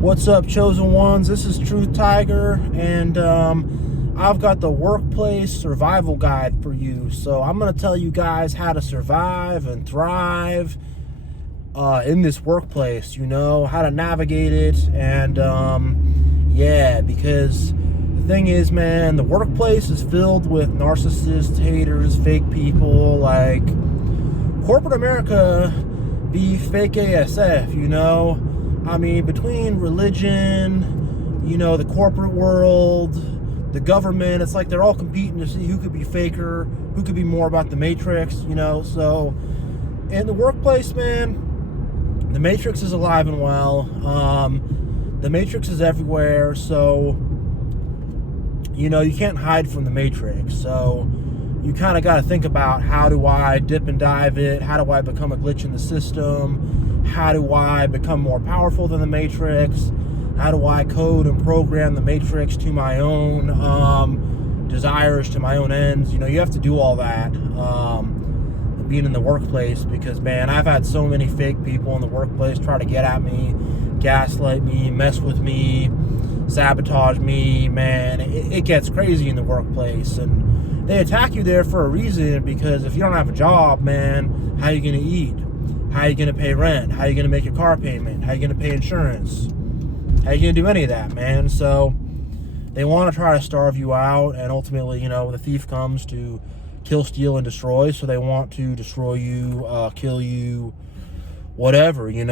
What's up, chosen ones? This is Truth Tiger, and I've got the workplace survival guide for you. So I'm going to tell you guys how to survive and thrive in this workplace, how to navigate it. And yeah, because the thing is, man, the workplace is filled with narcissists, haters, fake people. Like, corporate America be fake ASF, I mean, between religion, the corporate world, the government, it's like they're all competing to see who could be faker, who could be more about the Matrix, So, in the workplace, man, the Matrix is alive and well. The Matrix is everywhere, so, you can't hide from the Matrix. So, you kind of got to think about, how do I dip and dive it? How do I become a glitch in the system? How do I become more powerful than the Matrix? How do I code and program the Matrix to my own desires, to my own ends? You have to do all that being in the workplace, because, man, I've had so many fake people in the workplace try to get at me, gaslight me, mess with me, sabotage me. Man, it gets crazy in the workplace, and they attack you there for a reason, because if you don't have a job, man, how are you going to eat? How are you going to pay rent? How are you going to make your car payment? How are you going to pay insurance? How are you going to do any of that, man? So they want to try to starve you out, and ultimately, the thief comes to kill, steal, and destroy. So they want to destroy you, kill you, whatever, And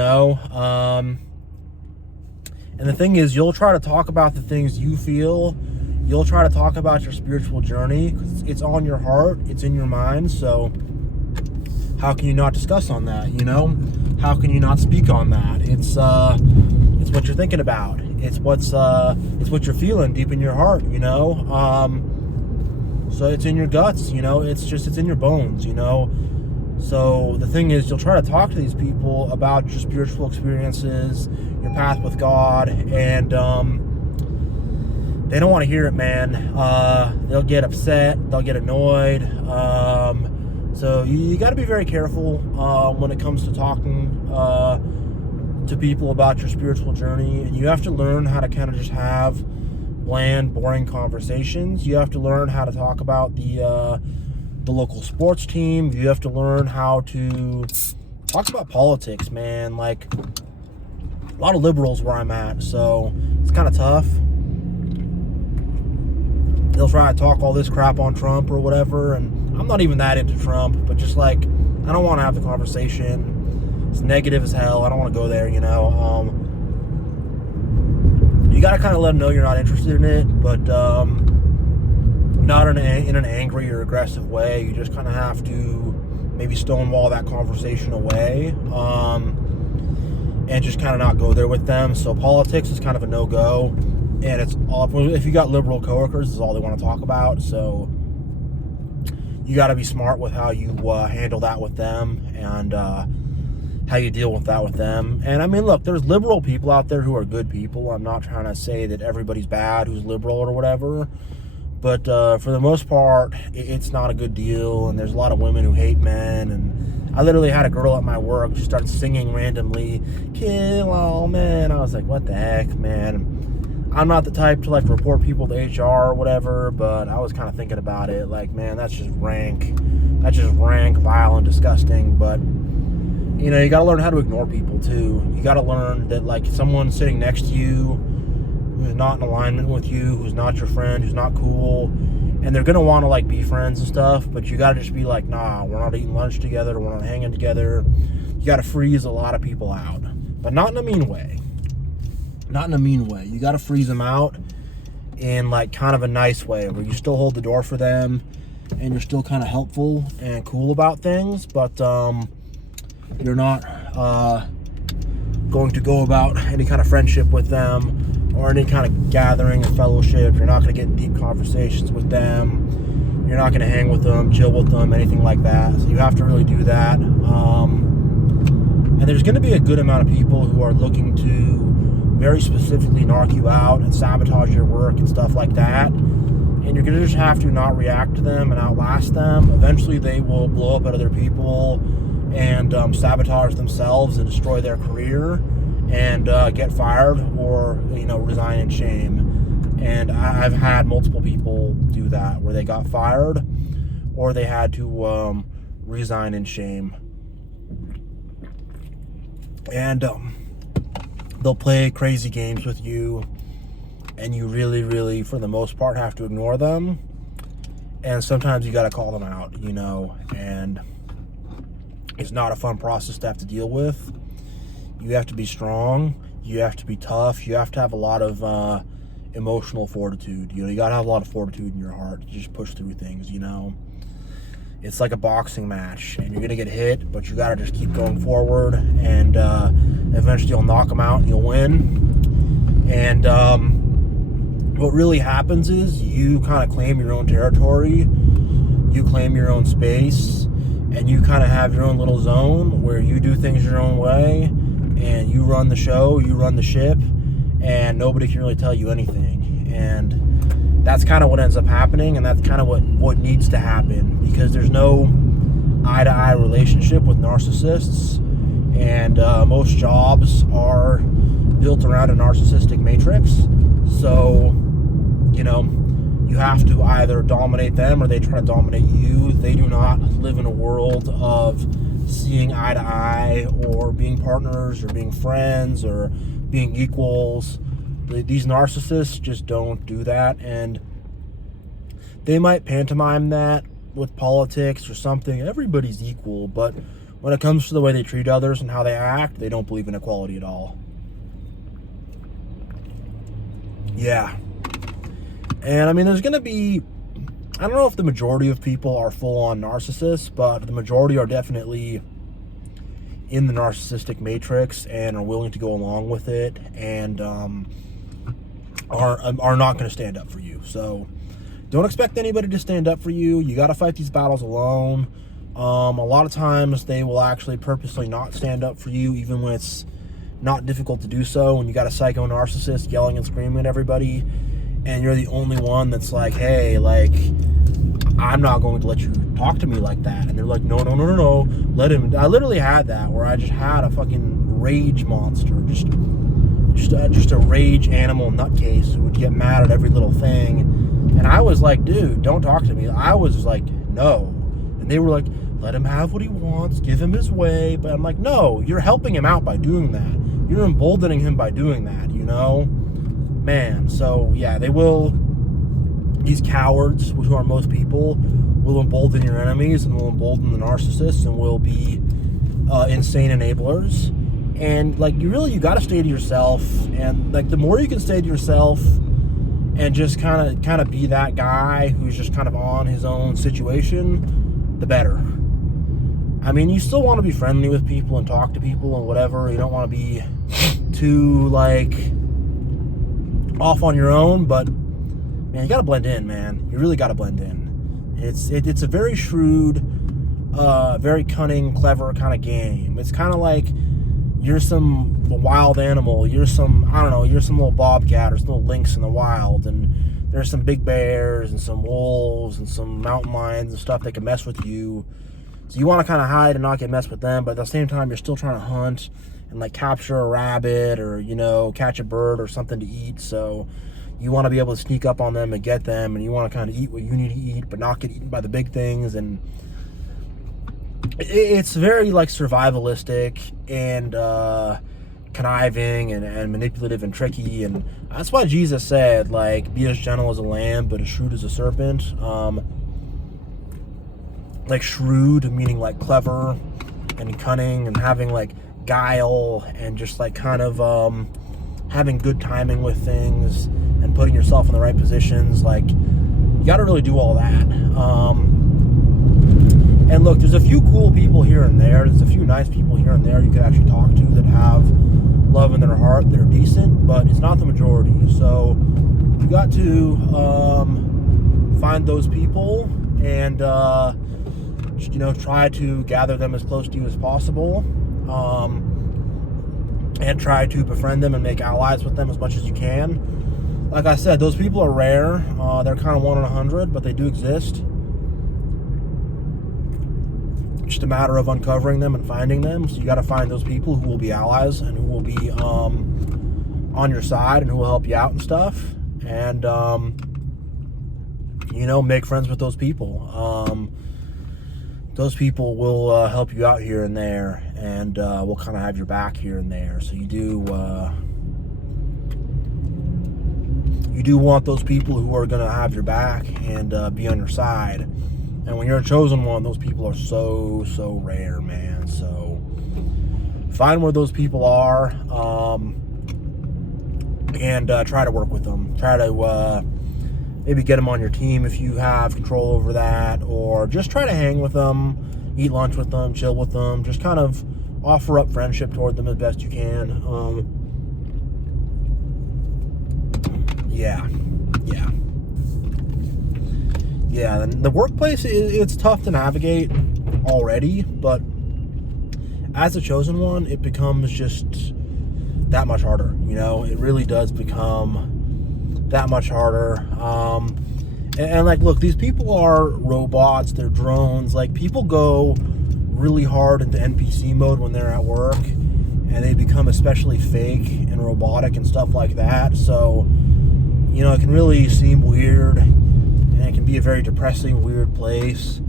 the thing is, you'll try to talk about the things you feel. You'll try to talk about your spiritual journey, 'cause it's on your heart, it's in your mind. So how can you not discuss on that? How can you not speak on that? It's what you're thinking about. It's what you're feeling deep in your heart. So it's in your guts. It's in your bones. So the thing is, you'll try to talk to these people about your spiritual experiences, your path with God, and they don't want to hear it, man. They'll get upset. They'll get annoyed. So you got to be very careful when it comes to talking to people about your spiritual journey. And you have to learn how to kind of just have bland, boring conversations. You have to learn how to talk about the local sports team. You have to learn how to talk about politics, man. Like, a lot of liberals where I'm at, so it's kind of tough. They'll try to talk all this crap on Trump or whatever, and I'm not even that into Trump, but just like, I don't want to have the conversation. It's negative as hell. I don't want to go there, You got to kind of let them know you're not interested in it, but not in an angry or aggressive way. You just kind of have to maybe stonewall that conversation away, and just kind of not go there with them. So politics is kind of a no-go. And it's all, if you got liberal coworkers, this is all they want to talk about. So you got to be smart with how you handle that with them, and how you deal with that with them. And I mean, look, there's liberal people out there who are good people. I'm not trying to say that everybody's bad who's liberal or whatever, but for the most part, it's not a good deal. And there's a lot of women who hate men. And I literally had a girl at my work just start singing randomly, "Kill all men." I was like, what the heck, man? I'm not the type to like report people to HR or whatever, but I was kind of thinking about it. Like, man, that's just rank. That's just rank, vile, and disgusting. But, you got to learn how to ignore people too. You got to learn that, like, someone sitting next to you who's not in alignment with you, who's not your friend, who's not cool, and they're going to want to, like, be friends and stuff, but you got to just be like, nah, we're not eating lunch together, we're not hanging together. You got to freeze a lot of people out, but not in a mean way. Not in a mean way. You got to freeze them out in, like, kind of a nice way, where you still hold the door for them and you're still kind of helpful and cool about things, but you're not going to go about any kind of friendship with them or any kind of gathering or fellowship. You're not going to get in deep conversations with them. You're not going to hang with them, chill with them, anything like that. So you have to really do that. And there's going to be a good amount of people who are looking to very specifically narc you out and sabotage your work and stuff like that. And you're going to just have to not react to them and outlast them. Eventually they will blow up at other people and sabotage themselves and destroy their career. and get fired or, resign in shame. And I've had multiple people do that, where they got fired or they had to resign in shame. And they'll play crazy games with you, and you really, really, for the most part, have to ignore them. And sometimes you got to call them out, and it's not a fun process to have to deal with. You have to be strong. You have to be tough. You have to have a lot of emotional fortitude. You got to have a lot of fortitude in your heart to just push through things, It's like a boxing match, and you're going to get hit, but you got to just keep going forward, and eventually you'll knock them out and you'll win. And what really happens is you kind of claim your own territory, you claim your own space, and you kind of have your own little zone where you do things your own way, and you run the show, you run the ship, and nobody can really tell you anything. And that's kind of what ends up happening, and that's kind of what needs to happen, because there's no eye-to-eye relationship with narcissists, and most jobs are built around a narcissistic matrix. So, you have to either dominate them or they try to dominate you. They do not live in a world of seeing eye to eye or being partners or being friends or being equals. These narcissists just don't do that, and they might pantomime that with politics or something. Everybody's equal, but when it comes to the way they treat others and how they act, they don't believe in equality at all. Yeah. And there's going to be, I don't know if the majority of people are full-on narcissists, but the majority are definitely in the narcissistic matrix and are willing to go along with it, and are not going to stand up for you. So don't expect anybody to stand up for you. You got to fight these battles alone. A lot of times they will actually purposely not stand up for you, even when it's not difficult to do so. When you got a psycho narcissist yelling and screaming at everybody, and you're the only one that's like, hey, I'm not going to let you talk to me like that. And they're like, no, let him. I literally had that, where I just had a fucking rage monster, just a rage animal nutcase who would get mad at every little thing. And I was like, dude, don't talk to me. I was like, no. And they were like, let him have what he wants, give him his way. But I'm like, no, you're helping him out by doing that. You're emboldening him by doing that, Man, so yeah, they will, these cowards, who are most people, will embolden your enemies and will embolden the narcissists and will be insane enablers. And you got to stay to yourself, and the more you can stay to yourself and just kind of be that guy who's just kind of on his own situation, the better. You still want to be friendly with people and talk to people and whatever. You don't want to be too off on your own, but man, you got to blend in, man. You really got to blend in. It's a very shrewd, very cunning, clever kind of game. It's kind of like you're some wild animal. You're some little bobcat or some little lynx in the wild, and there's some big bears and some wolves and some mountain lions and stuff that can mess with you. So you want to kind of hide and not get messed with them, but at the same time, you're still trying to hunt and capture a rabbit or, catch a bird or something to eat. So you want to be able to sneak up on them and get them, and you want to kind of eat what you need to eat, but not get eaten by the big things. And it's very survivalistic and conniving and manipulative and tricky. And that's why Jesus said, be as gentle as a lamb, but as shrewd as a serpent. Shrewd meaning clever and cunning and having guile and just having good timing with things and putting yourself in the right positions. You got to really do all that. And look, there's a few cool people here and there. There's a few nice people here and there you could actually talk to that have love in their heart, that are decent, but it's not the majority. So you got to find those people and try to gather them as close to you as possible, and try to befriend them and make allies with them as much as you can. Like I said, those people are rare. They're kind of 1 in 100, but they do exist. just a matter of uncovering them and finding them. So you got to find those people who will be allies and who will be on your side and who will help you out and stuff. And, make friends with those people. Those people will help you out here and there, and will kind of have your back here and there. So you do want those people who are going to have your back and be on your side. And when you're a chosen one, those people are so, so rare, man. So find where those people are, and try to work with them. Try to maybe get them on your team if you have control over that, or just try to hang with them, eat lunch with them, chill with them. Just kind of offer up friendship toward them as best you can. Yeah, and the workplace, it's tough to navigate already, but as a chosen one, it becomes just that much harder. It really does become that much harder. And like, look, these people are robots, they're drones. Like, people go really hard into NPC mode when they're at work, and they become especially fake and robotic and stuff like that. So, it can really seem weird, and it can be a very depressing, weird place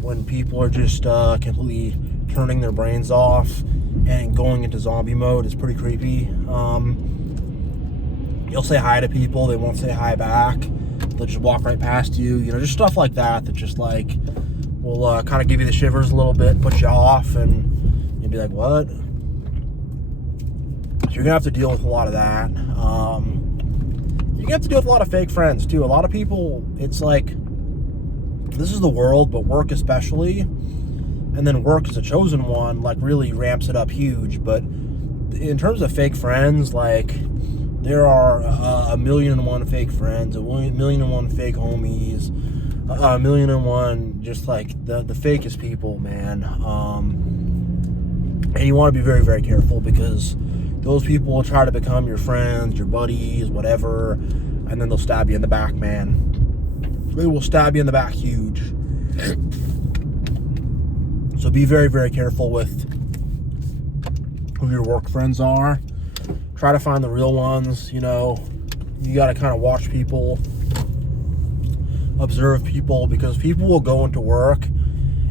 when people are just completely turning their brains off and going into zombie mode. It's pretty creepy. You'll say hi to people, they won't say hi back. They'll just walk right past you. Just stuff like that just like will kind of give you the shivers a little bit, put you off, and you'll be like, what? So you're gonna have to deal with a lot of that. You're gonna have to deal with a lot of fake friends too. A lot of people, it's like, this is the world, but work especially, and then work as a chosen one, like, really ramps it up huge. But in terms of fake friends, like, there are 1,000,001 fake friends, 1,000,001 fake homies, 1,000,001 just like the fakest people, man. And you want to be very, very careful, because those people will try to become your friends, your buddies, whatever, and then they'll stab you in the back, man. They will stab you in the back huge. So be very, very careful with who your work friends are. Try to find the real ones. You got to kind of watch people, observe people, because people will go into work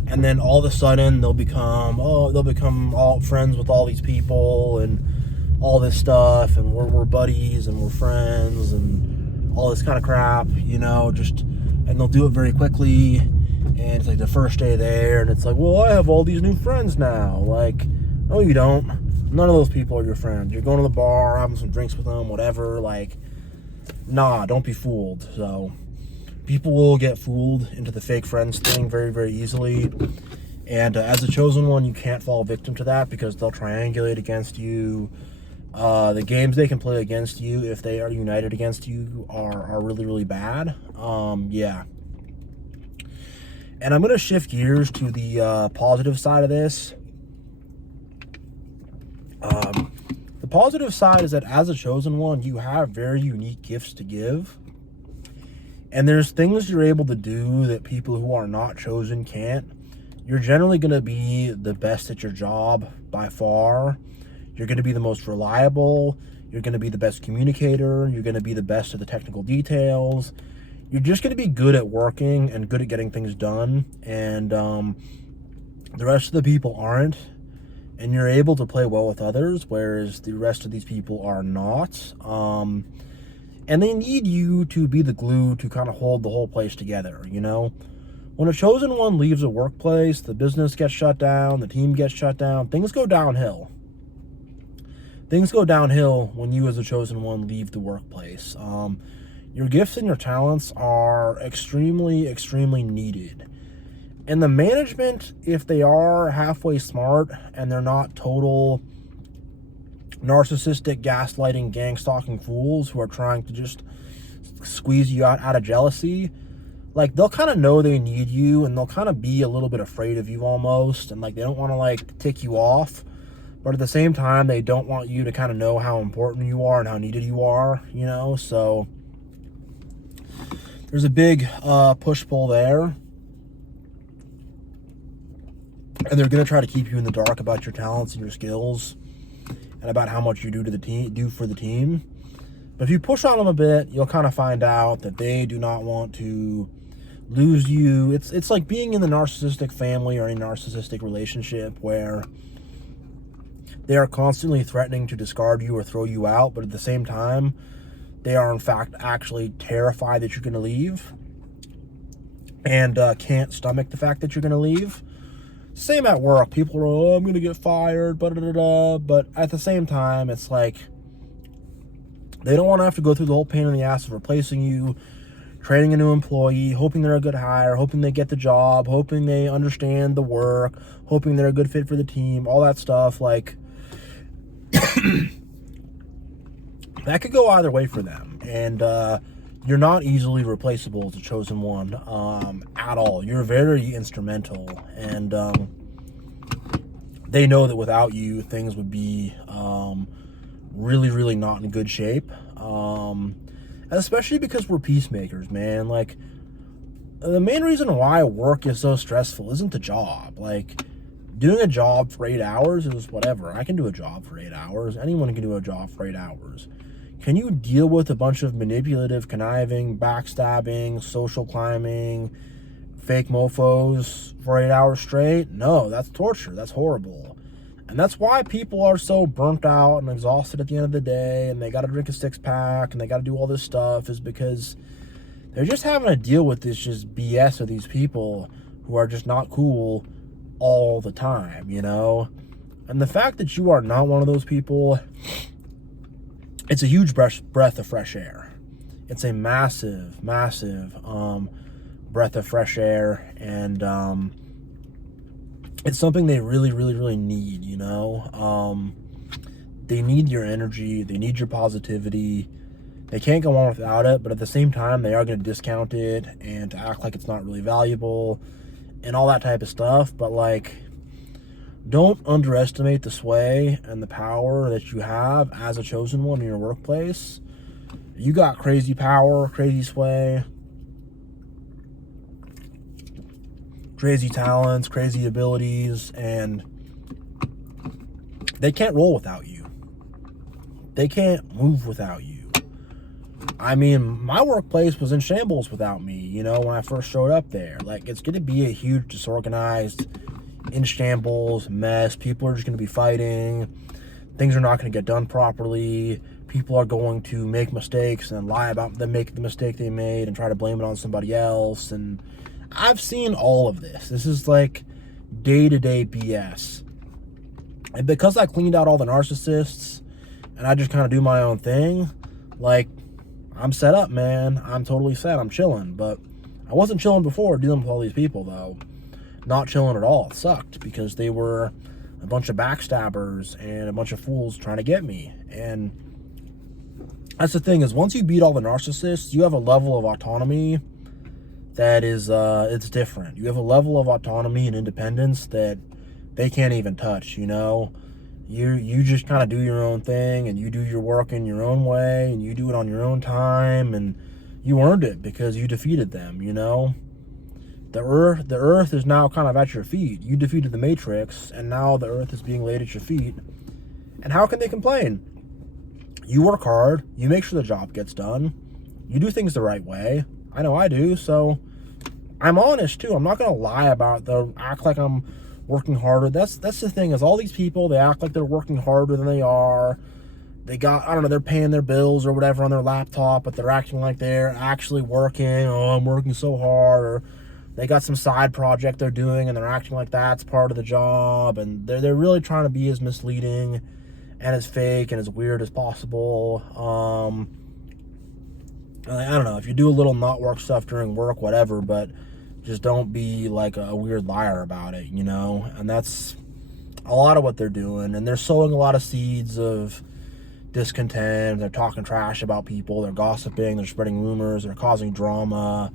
and then all of a sudden they'll become all friends with all these people and all this stuff, and we're buddies and we're friends and all this kind of crap, and they'll do it very quickly, and it's like the first day there, and it's like, well, I have all these new friends now. Like, no, you don't. None of those people are your friends. You're going to the bar, having some drinks with them, whatever. Like, nah, don't be fooled. So people will get fooled into the fake friends thing very, very easily. And as a chosen one, you can't fall victim to that, because they'll triangulate against you. The games they can play against you, if they are united against you, are really, really bad. Yeah. And I'm going to shift gears to the positive side of this. The positive side is that as a chosen one, you have very unique gifts to give. And there's things you're able to do that people who are not chosen can't. You're generally going to be the best at your job by far. You're going to be the most reliable. You're going to be the best communicator. You're going to be the best at the technical details. You're just going to be good at working and good at getting things done. And the rest of the people aren't. And you're able to play well with others, whereas the rest of these people are not. And they need you to be the glue to kind of hold the whole place together, When a chosen one leaves a workplace, the business gets shut down, the team gets shut down, things go downhill. Things go downhill when you as a chosen one leave the workplace. Your gifts and your talents are extremely, extremely needed. And the management, if they are halfway smart and they're not total narcissistic, gaslighting, gang-stalking fools who are trying to just squeeze you out of jealousy, like, they'll kind of know they need you, and they'll kind of be a little bit afraid of you almost, and like, they don't want to like tick you off, but at the same time, they don't want you to kind of know how important you are and how needed you are, so there's a big push-pull there. and they're going to try to keep you in the dark about your talents and your skills and about how much you do for the team. But if you push on them a bit, you'll kind of find out that they do not want to lose you. It's like being in the narcissistic family or a narcissistic relationship where they are constantly threatening to discard you or throw you out, but at the same time, they are in fact actually terrified that you're going to leave and can't stomach the fact that you're going to leave. Same at work. People are, oh, I'm going to get fired, but at the same time, it's like they don't want to have to go through the whole pain in the ass of replacing you, training a new employee, hoping they're a good hire, hoping they get the job, hoping they understand the work, hoping they're a good fit for the team, all that stuff. Like, that could go either way for them. And you're not easily replaceable as a chosen one at all. You're very instrumental. And they know that without you, things would be really, really not in good shape. Especially because we're peacemakers, man. Like, the main reason why work is so stressful isn't the job. Like, doing a job for 8 hours is whatever. I can do a job for 8 hours. Anyone can do a job for 8 hours. Can you deal with a bunch of manipulative, conniving, backstabbing, social climbing, fake mofos for 8 hours straight? No, that's torture. That's horrible. And that's why people are so burnt out and exhausted at the end of the day, and they got to drink a six-pack, and they got to do all this stuff, is because they're just having to deal with this just BS of these people who are just not cool all the time, you know? And the fact that you are not one of those people, it's a huge breath of fresh air. It's a massive, massive breath of fresh air, and it's something they really, really, really need, you know? They need your energy. They need your positivity. They can't go on without it, but at the same time, they are going to discount it and to act like it's not really valuable and all that type of stuff. But, like, don't underestimate the sway and the power that you have as a chosen one in your workplace. You got crazy power, crazy sway, crazy talents, crazy abilities, and they can't roll without you. They can't move without you. I mean, my workplace was in shambles without me, you know, when I first showed up there. Like, it's going to be a huge disorganized, in shambles, mess. People are just going to be fighting. Things are not going to get done properly. People are going to make mistakes and lie about them making the mistake they made and try to blame it on somebody else. And I've seen all of this. This is like day-to-day BS. And because I cleaned out all the narcissists and I just kind of do my own thing, like, I'm set up, man. I'm totally set. I'm chilling. But I wasn't chilling before dealing with all these people, though. Not chilling at all. It sucked because they were a bunch of backstabbers and a bunch of fools trying to get me. And that's the thing, is once you beat all the narcissists, you have a level of autonomy that is, it's different. You have a level of autonomy and independence that they can't even touch, you know? You just kind of do your own thing, and you do your work in your own way, and you do it on your own time, and you earned it because you defeated them, you know? The earth is now kind of at your feet. You defeated the Matrix, and now the earth is being laid at your feet. And how can they complain? You work hard. You make sure the job gets done. You do things the right way. I know I do, so I'm honest, too. I'm not going to lie about the act like I'm working harder. That's the thing, is all these people, they act like they're working harder than they are. They got, I don't know, they're paying their bills or whatever on their laptop, but they're acting like they're actually working. Oh, I'm working so hard. Or they got some side project they're doing and they're acting like that's part of the job. And they're really trying to be as misleading and as fake and as weird as possible. I don't know, if you do a little not work stuff during work, whatever, but just don't be like a weird liar about it, you know? And that's a lot of what they're doing. And they're sowing a lot of seeds of discontent. They're talking trash about people. They're gossiping. They're spreading rumors. They're causing drama.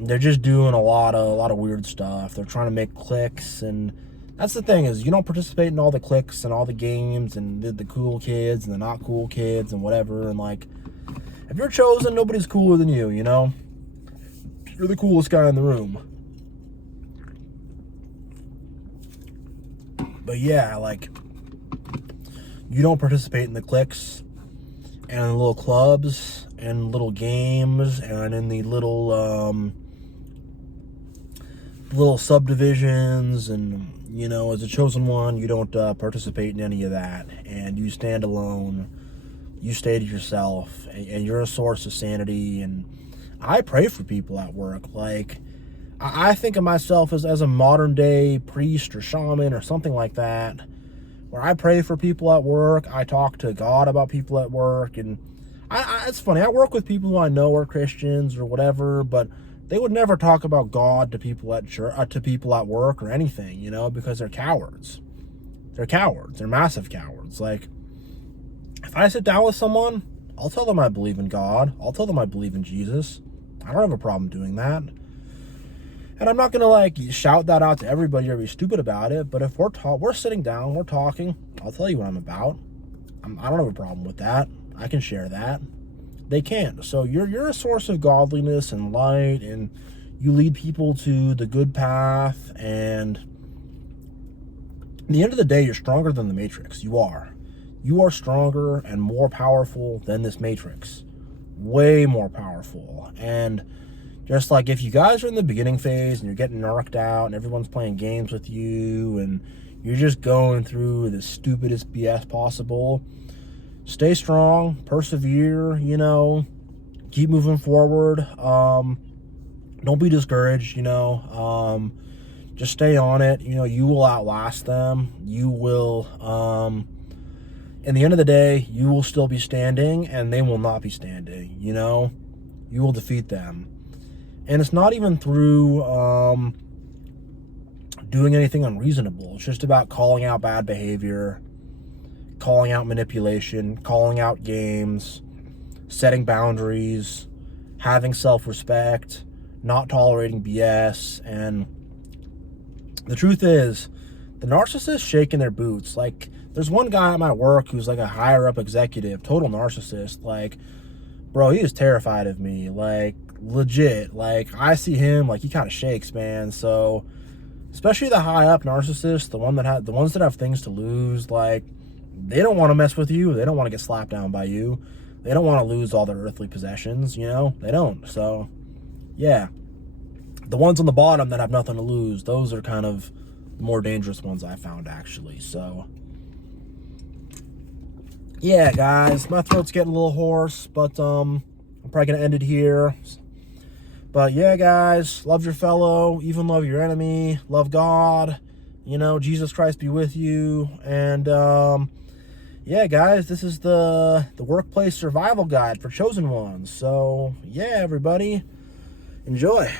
They're just doing a lot of weird stuff. They're trying to make cliques. And that's the thing, is you don't participate in all the cliques and all the games and the cool kids and the not cool kids and whatever. And, like, if you're chosen, nobody's cooler than you know? You're the coolest guy in the room. But yeah, like, you don't participate in the cliques and the little clubs and little games and in the little subdivisions, and you know, as a chosen one, you don't participate in any of that, and you stand alone. You stay to yourself, and you're a source of sanity. And I pray for people at work. Like, I think of myself as a modern day priest or shaman or something like that, where I pray for people at work. I talk to God about people at work. And it's funny, I work with people who I know are Christians or whatever, but they would never talk about God to people at church, to people at work or anything, you know, because they're cowards. They're cowards. They're massive cowards. Like, if I sit down with someone, I'll tell them I believe in God. I'll tell them I believe in Jesus. I don't have a problem doing that. And I'm not going to, like, shout that out to everybody or be stupid about it, but if we're sitting down, we're talking, I'll tell you what I'm about. I don't have a problem with that. I can share that. They can't. So you're a source of godliness and light, and you lead people to the good path, and at the end of the day, you're stronger than the Matrix. You are. You are stronger and more powerful than this Matrix. Way more powerful. And just like if you guys are in the beginning phase and you're getting narked out and everyone's playing games with you and you're just going through the stupidest BS possible, stay strong, persevere, you know, keep moving forward. Don't be discouraged, you know. Just stay on it. You know, you will outlast them. You will, in the end of the day, you will still be standing and they will not be standing, you know. You will defeat them. And it's not even through doing anything unreasonable. It's just about calling out bad behavior, calling out manipulation, calling out games, setting boundaries, having self-respect, not tolerating BS. And the truth is, the narcissists shaking their boots. Like, there's one guy at my work who's like a higher up executive, total narcissist. Like, bro, he is terrified of me. Like, legit. Like, I see him, like, he kind of shakes, man. So, especially the high up narcissists, the ones that have things to lose, like, they don't want to mess with you. They don't want to get slapped down by you. They don't want to lose all their earthly possessions, you know? They don't. So, yeah. The ones on the bottom that have nothing to lose, those are kind of the more dangerous ones I found, actually. So, yeah, guys. My throat's getting a little hoarse, but I'm probably going to end it here. But, yeah, guys, love your fellow, even love your enemy, love God, you know, Jesus Christ be with you. And, yeah, guys, this is the workplace survival guide for chosen ones. So, yeah, everybody, enjoy.